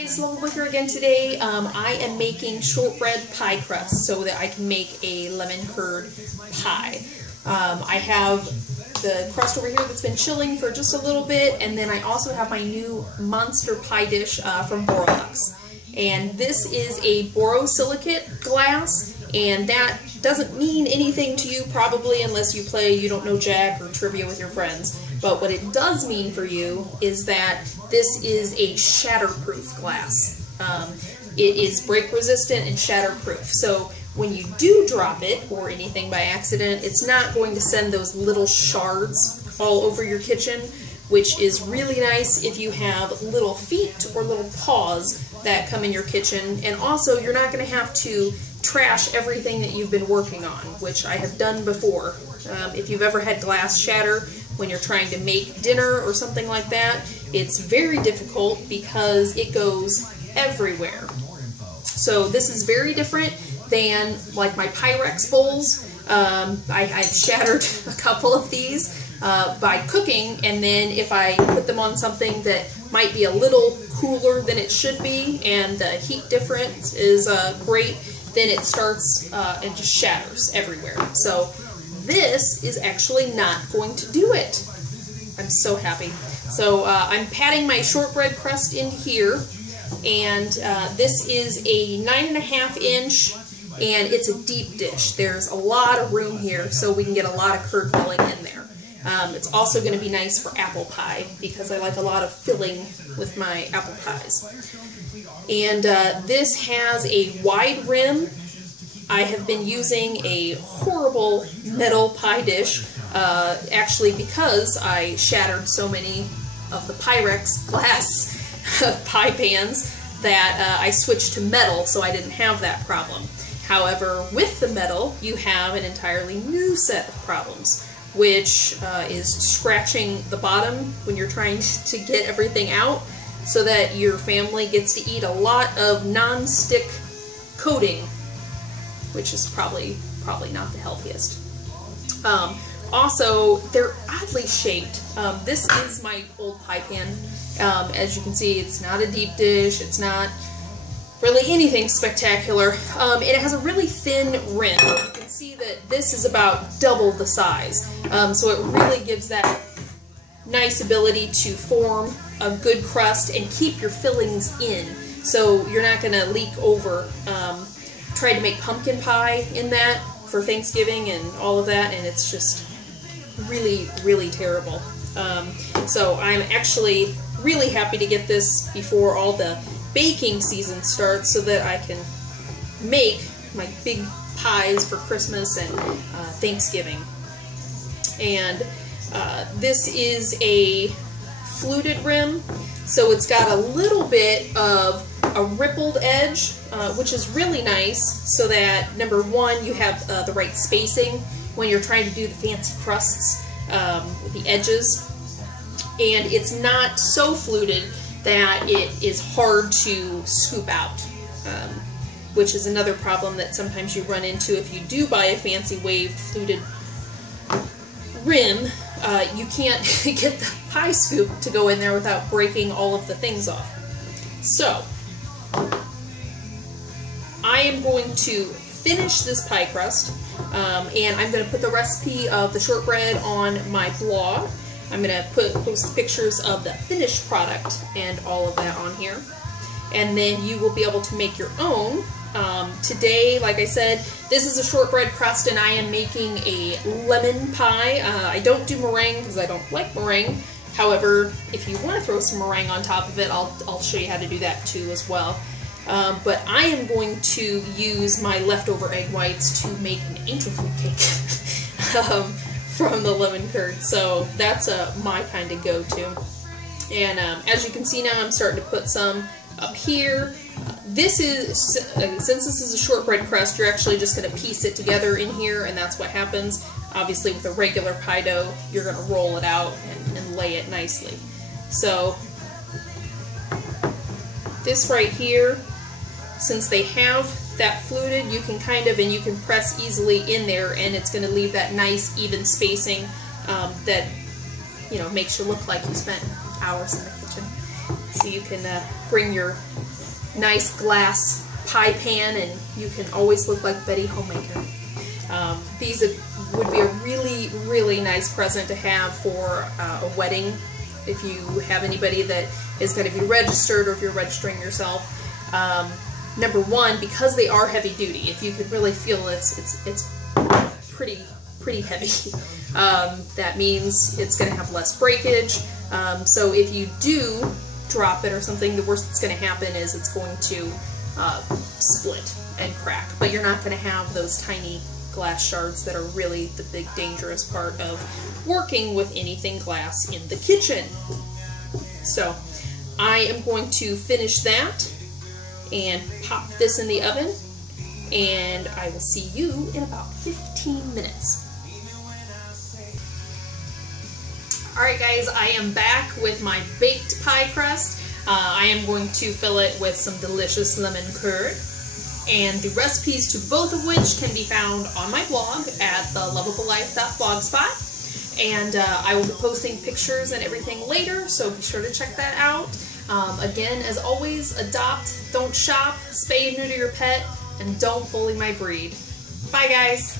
Guys, Lovely here again today. I am making shortbread pie crust so that I can make a lemon curd pie. I have the crust over here that's been chilling for just a little bit, and then I also have my new monster pie dish from Borolux. And this is a borosilicate glass, and that doesn't mean anything to you probably unless you play You Don't Know Jack or trivia with your friends. But what it does mean for you is that this is a shatterproof glass. It is break resistant and shatterproof. So when you do drop it or anything by accident, it's not going to send those little shards all over your kitchen, which is really nice if you have little feet or little paws that come in your kitchen. And also, you're not going to have to trash everything that you've been working on, which I have done before. If you've ever had glass shatter when you're trying to make dinner or something like that, it's very difficult because it goes everywhere. So this is very different than like my Pyrex bowls. I've shattered a couple of these by cooking, and then if I put them on something that might be a little cooler than it should be and the heat difference is great, then it starts and just shatters everywhere. So this is actually not going to do it. I'm so happy. So I'm patting my shortbread crust in here, and this is a 9.5 inch, and it's a deep dish. There's a lot of room here, so we can get a lot of curd filling in there. It's also going to be nice for apple pie, because I like a lot of filling with my apple pies. And this has a wide rim. I have been using a horrible metal pie dish, actually because I shattered so many of the Pyrex glass pie pans that I switched to metal, so I didn't have that problem. However, with the metal, you have an entirely new set of problems, which is scratching the bottom when you're trying to get everything out, so that your family gets to eat a lot of non-stick coating, which is probably not the healthiest. Also, they're oddly shaped. This is my old pie pan. As you can see, it's not a deep dish. It's not really anything spectacular. It has a really thin rim. You can see that this is about double the size. So it really gives that nice ability to form a good crust and keep your fillings in. So you're not going to leak over. Tried to make pumpkin pie in that for Thanksgiving and all of that, and it's just really, really terrible. So I'm actually really happy to get this before all the baking season starts so that I can make my big pies for Christmas and Thanksgiving. And this is a fluted rim, so it's got a little bit of a rippled edge, which is really nice, so that, number one, you have the right spacing when you're trying to do the fancy crusts with the edges, and it's not so fluted that it is hard to scoop out, which is another problem that sometimes you run into if you do buy a fancy waved fluted rim. You can't get the pie scoop to go in there without breaking all of the things off. So I am going to finish this pie crust, and I'm going to put the recipe of the shortbread on my blog. I'm going to post pictures of the finished product and all of that on here, and then you will be able to make your own. Today, like I said, this is a shortbread crust, and I am making a lemon pie. I don't do meringue because I don't like meringue. However, if you want to throw some meringue on top of it, I'll show you how to do that too as well. But I am going to use my leftover egg whites to make an angel food cake from the lemon curd. So that's my kind of go-to. And as you can see now, I'm starting to put some up here. This is, since this is a shortbread crust, you're actually just going to piece it together in here, and that's what happens. Obviously, with a regular pie dough, you're going to roll it out and lay it nicely. So this right here, since they have that fluted, you can kind of, and you can press easily in there, and it's going to leave that nice even spacing that, you know, makes you look like you spent hours in the kitchen. So you can bring your nice glass pie pan and you can always look like Betty Homemaker. These would be a really, really nice present to have for a wedding. If you have anybody that is going to be registered, or if you're registering yourself. Number one, because they are heavy duty, if you could really feel this, it's pretty heavy. That means it's going to have less breakage. So if you do drop it or something, the worst that's going to happen is it's going to split and crack. But you're not going to have those tiny glass shards that are really the big dangerous part of working with anything glass in the kitchen. So I am going to finish that and pop this in the oven, and I will see you in about 15 minutes. Alright guys, I am back with my baked pie crust. I am going to fill it with some delicious lemon curd, and the recipes to both of which can be found on my blog at thelovablelife.blogspot. And I will be posting pictures and everything later, so be sure to check that out. Again, as always, adopt, don't shop, spay and neuter your pet, and don't bully my breed. Bye guys!